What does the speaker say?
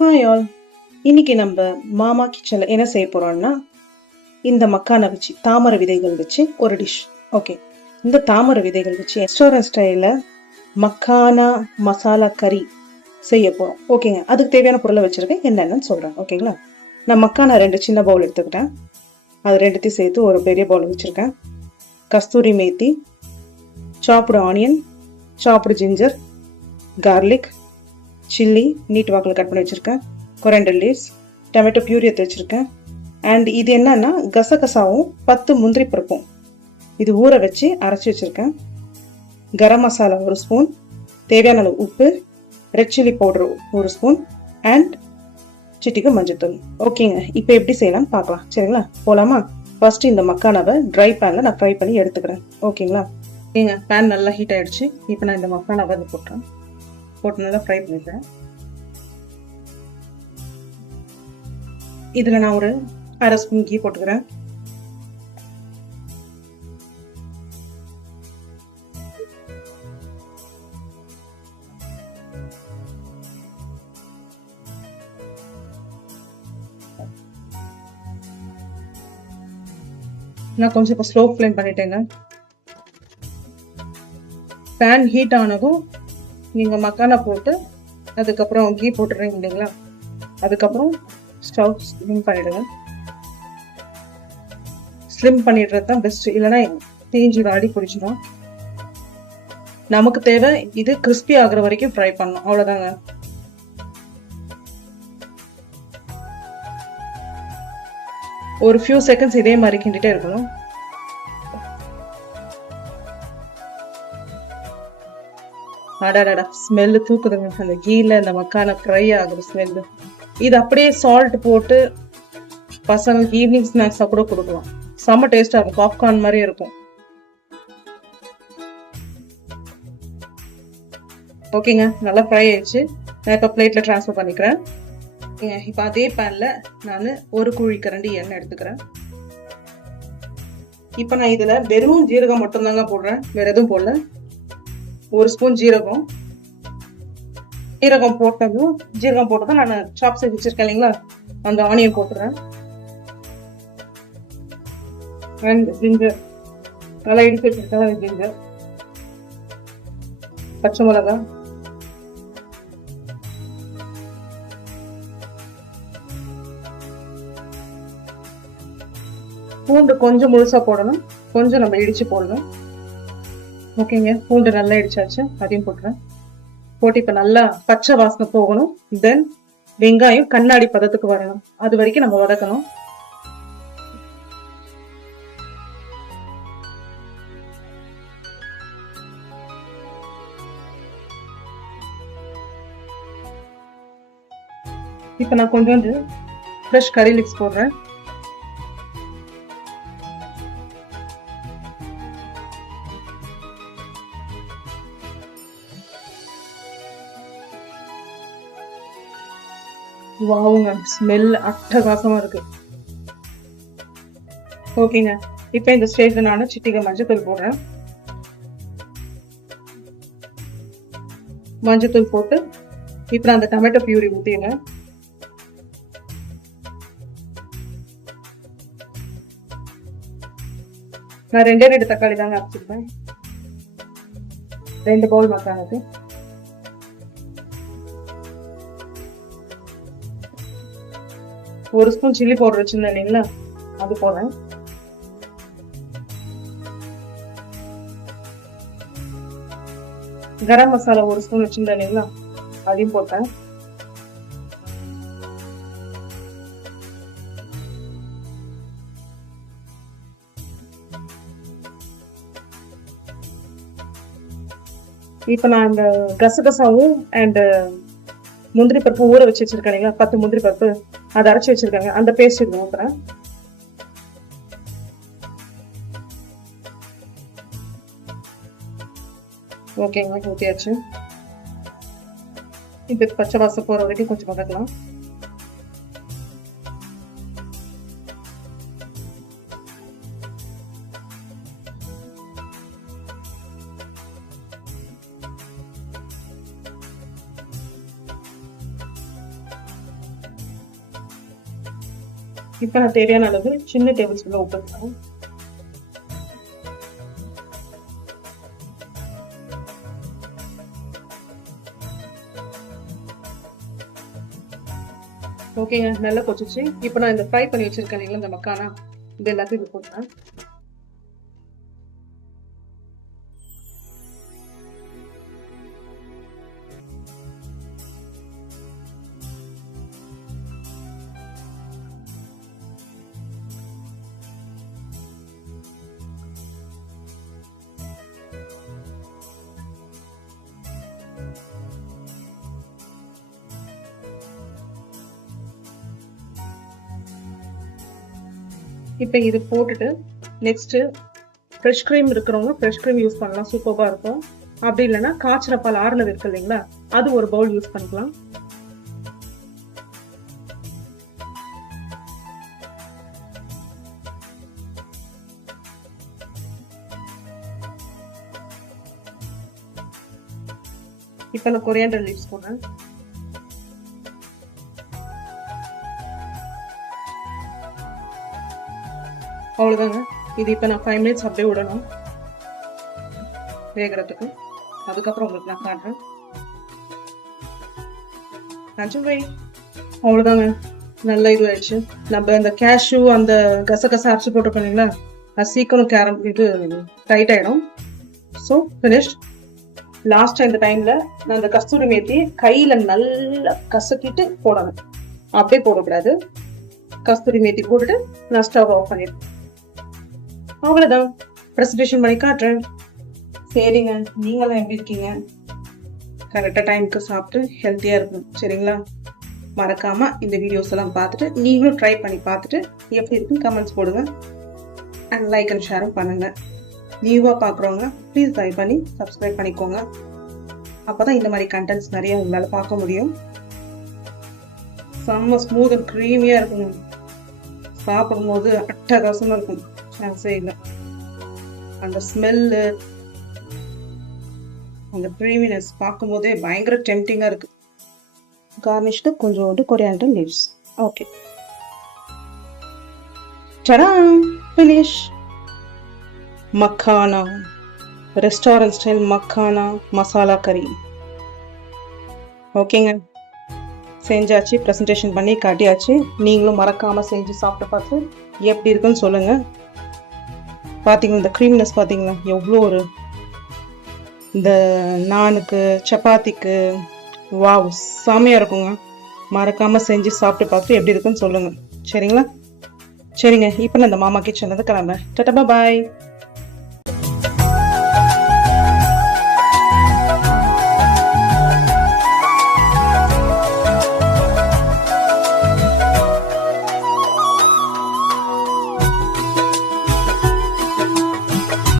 Hi all. இன்னைக்கு நம்ம மாமா கிச்சன்ல என்ன செய்ய போறோம்னா இந்த மக்கானை வச்சு தாமரை விதைகள் வச்சு ஒரு டிஷ். ஓகே, இந்த தாமரை விதைகள் வச்சு ரெஸ்டாரண்ட் ஸ்டைல மக்கானா மசாலா கறி செய்ய போறோம். ஓகேங்க, அதுக்கு தேவையான பொருளை வச்சிருக்கேன், என்னென்னு சொல்றேன். ஓகேங்களா, நான் மக்கானா 2 சின்ன பவுல் எடுத்துக்கிட்டேன். அது ரெண்டுத்தையும் சேர்த்து ஒரு பெரிய பவுல் வச்சிருக்கேன். கஸ்தூரி மேத்தி, சாப்டு ஆனியன், சாப்டு ஜிஞ்சர், கார்லிக், சில்லி நீட் வாக்கில் கட் பண்ணி வச்சுருக்கேன், கொரியாண்டர் லீவ்ஸ், டொமேட்டோ பியூரி எடுத்து வச்சுருக்கேன். அண்ட் இது என்னன்னா கசகசாவும் 10 முந்திரி பருப்பும் இது ஊற வச்சு அரைச்சி வச்சுருக்கேன். கரம் மசாலா 1 ஸ்பூன், தேவையான அளவு உப்பு, red chilli powder 1 spoon and சிட்டிக்கு மஞ்சத்தூள். ஓகேங்க, இப்போ எப்படி செய்யலாம்னு பார்க்கலாம். சரிங்களா, போகலாமா? ஃபர்ஸ்ட் இந்த மக்கானாவை ட்ரை பேனில் நான் ஃப்ரை பண்ணி எடுத்துக்கிறேன். ஓகேங்களா, ஏங்க பேன் நல்லா ஹீட் ஆகிடுச்சு. இப்போ நான் இந்த மக்கானாவை அது போட்டு நல்லா ஃப்ரை பண்ணிக்கிறேன். இதில் நான் ஒரு 1/2 ஸ்பூன் கீ போட்டுக்கிறேன். நான் கொஞ்சம் இப்போ ஸ்லோ ஃப்ளேம் பண்ணிட்டேங்க. பேன் ஹீட் ஆனதும் நீங்கள் மக்கானா போட்டு அதுக்கப்புறம் கீ போட்டுறீங்க இல்லைங்களா, அதுக்கப்புறம் ஸ்டவ் ஸ்லிம் பண்ணிடுங்க. ஸ்லிம் பண்ணிடுறது தான் பெஸ்ட், இல்லைன்னா தீஞ்சிடும், அடி பிடிச்சிடும். நமக்கு தேவை இது கிறிஸ்பி ஆகுற வரைக்கும் ஃப்ரை பண்ணணும், அவ்வளோதாங்க. ஒரு ஃபியூ செகண்ட்ஸ் இதே மாதிரி கிண்டிட்டே இருக்கணும். அடாடா, ஸ்மெல்லு தூக்குதுங்க. அந்த கீழ அந்த மக்கான ஃப்ரை ஆகுது ஸ்மெல்லு. இது அப்படியே சால்ட் போட்டு பசங்களுக்கு ஈவினிங் ஸ்நாக்ஸாக கூட கொடுக்கலாம். செம்ம டேஸ்டாக இருக்கும், பாப்கார்ன் மாதிரி இருக்கும். ஓகேங்க, நல்லா ஃப்ரை ஆயிடுச்சு. நான் இப்போ பிளேட்டில் ட்ரான்ஸ்ஃபர் பண்ணிக்கிறேன். இப்போ அதே பேனில் நான் 1 குழிக்கரண்டி எண்ணெய் எடுத்துக்கிறேன். இப்போ நான் இதில் வெறும் ஜீரகம் மட்டும்தாங்க போடுறேன், வேற எதுவும் போடல. 1 ஸ்பூன் ஜீரகம் போட்டதும் நான் சாப் செய்து வச்சிருக்கேன் இல்லைங்களா, அந்த ஆனியன் போட்டுறேன். அண்ட் ஜிஞ்சர் நல்லா இடிச்சு வச்சிருக்கேன். ஜிஞ்சர், பச்சை மிளகா, பூண்டு கொஞ்சம் முழுசா போடணும், கொஞ்சம் நம்ம இடிச்சு போடணும். ஓகேங்க, பூண்டு நல்லா இடிச்சாச்சு, அதையும் போட்டுறேன். போட்டு இப்போ நல்லா பச்சை வாசனை போகணும். தென் வெங்காயம் கண்ணாடி பதத்துக்கு வரணும், அது வரைக்கும் நம்ம வதக்கணும். இப்போ நான் கொஞ்சோண்டு ஃப்ரெஷ் கறி லீவ்ஸ் போடுறேன். வாவுங்க, ஸ்மெல் அட்டகாசமா இருக்கு. ஓகேங்க, இப்போ இந்த ஸ்டேஜ்ல நான் சிட்டிகை மஞ்சத்தூள் போடுறேன். மஞ்சத்தூள் போட்டு இப்போ நான் அந்த டொமேட்டோ பியூரி ஊற்றிடுறேன். நான் 2 தக்காளி தாங்க அரைச்சிருப்பேன். 2 பவுல் மசாலாக்கு 1 ஸ்பூன் சில்லி பவுடர் வச்சிருந்தேன் இல்லைங்களா, அது போடுறேன். கரம் மசாலா 1 ஸ்பூன் வச்சிருந்தேன் இல்லைங்களா, அதையும் போட்டேன். இப்போ நான் இந்த கசகசாவும் அண்ட் முந்திரி பருப்பு ஊற வச்சு வச்சிருக்கேன் இல்லைங்களா, 10 முந்திரி பருப்பு அதை அரைச்சி வச்சிருக்காங்க, அந்த பேஸ்ட் இது ஊத்துறேன். ஓகேங்க, ஊற்றியாச்சு. இப்போ பச்சை வாசம் போகிற வரைக்கும் கொஞ்சம் வதக்கலாம். இப்போ நான் தேவையான அளவு சின்ன டேபிள் ஸ்பூன் உப்பு போடுறேன். ஓகேங்க, நல்லா கொச்சிச்சு. இப்போ நான் இந்த ஃப்ரை பண்ணி வச்சிருக்கேன் இல்லைங்களா இந்த மக்கானா, இது எல்லாத்தையும் இது போட்டுறேன். இப்போ இது போட்டுட்டு நெக்ஸ்ட்டு ஃப்ரெஷ் க்ரீம் இருக்கிறவங்க ஃப்ரெஷ் க்ரீம் யூஸ் பண்ணலாம், சூப்பராக இருக்கும். அப்படி இல்லைன்னா காய்ச்சின பால் ஆறுனது இருக்கு இல்லைங்களா, அது ஒரு பவுல் யூஸ் பண்ணிக்கலாம். இப்போ நான் கொரியாண்டர் லீவ்ஸ் போடுறேன். அவ்வளோதாங்க. இது இப்போ நான் 5 மினிட்ஸ் அப்படியே விடணும் வேகிறதுக்கு. அதுக்கப்புறம் உங்களுக்கு நான் காட்டுறேன். அவ்வளோதாங்க, நல்லா இது ஆயிடுச்சு. நம்ம அந்த கேஷ்யூ அந்த கசகசா அரைச்சி போட்டிருக்கோம் இல்லைங்களா, அது சீக்கிரம் கேரம் இது டைட் ஆகிடும். So finished. லாஸ்ட்டாக இந்த டைமில் நான் அந்த கஸ்தூரி மேத்தி கையில் நல்லா கசக்கிட்டு போடணும், அப்படியே போடக்கூடாது. கஸ்தூரி மேத்தி போட்டுட்டு நான் ஸ்டவ் ஆஃப் பண்ணிடுறேன். அவ்வளோதான், ப்ரெசன்டேஷன் பண்ணி காட்டுறேன். சரிங்க, நீங்களாம் எப்படி இருக்கீங்க? கரெக்டாக டைமுக்கு சாப்பிட்டு ஹெல்த்தியாக இருக்கணும், சரிங்களா? மறக்காமல் இந்த வீடியோஸ் எல்லாம் பார்த்துட்டு நீங்களும் ட்ரை பண்ணி பார்த்துட்டு எப்படி இருக்குன்னு கமெண்ட்ஸ் போடுங்க. அண்ட் லைக் அண்ட் ஷேரும் பண்ணுங்கள். நியூவாக பார்க்குறவங்க ப்ளீஸ் ட்ரை பண்ணி சப்ஸ்கிரைப் பண்ணிக்கோங்க. அப்போ தான் இந்த மாதிரி கண்டென்ட்ஸ் நிறைய உங்களால் பார்க்க முடியும். செம்ம ஸ்மூத் அண்ட் க்ரீமியாக இருக்குங்க. சாப்பிடும்போது அட்டகாசமாக இருக்கும், சான்ஸே இல்லை. அந்த ஸ்மெல்லு, அந்த க்ரீமினஸ் பார்க்கும்போதே பயங்கர டெம்டிங்காக இருக்குது. கார்னிஷ்க்கு கொஞ்சோண்டு கொரியாண்டர் லீவ்ஸ். ஓகே, டடா, finish. Makhana, restaurant style makhana masala கறி. ஓகேங்க, செஞ்சாச்சு, ப்ரெசன்டேஷன் பண்ணி காட்டியாச்சு. நீங்களும் மறக்காமல் செஞ்சு சாப்பிட்டு பார்த்து எப்படி இருக்குன்னு சொல்லுங்கள். பார்த்தீங்களா இந்த க்ரீம்னஸ், பார்த்தீங்களா எவ்வளோ ஒரு இந்த நானுக்கு சப்பாத்திக்கு வாவ் செமையாக இருக்குங்க. மறக்காமல் செஞ்சு சாப்பிட்டு பார்த்து எப்படி இருக்குன்னு சொல்லுங்கள், சரிங்களா? சரிங்க, இப்போ நான் இந்த மாமா கிச்சன்லேருந்து கிளம்புறேன். டாடா, பாய்.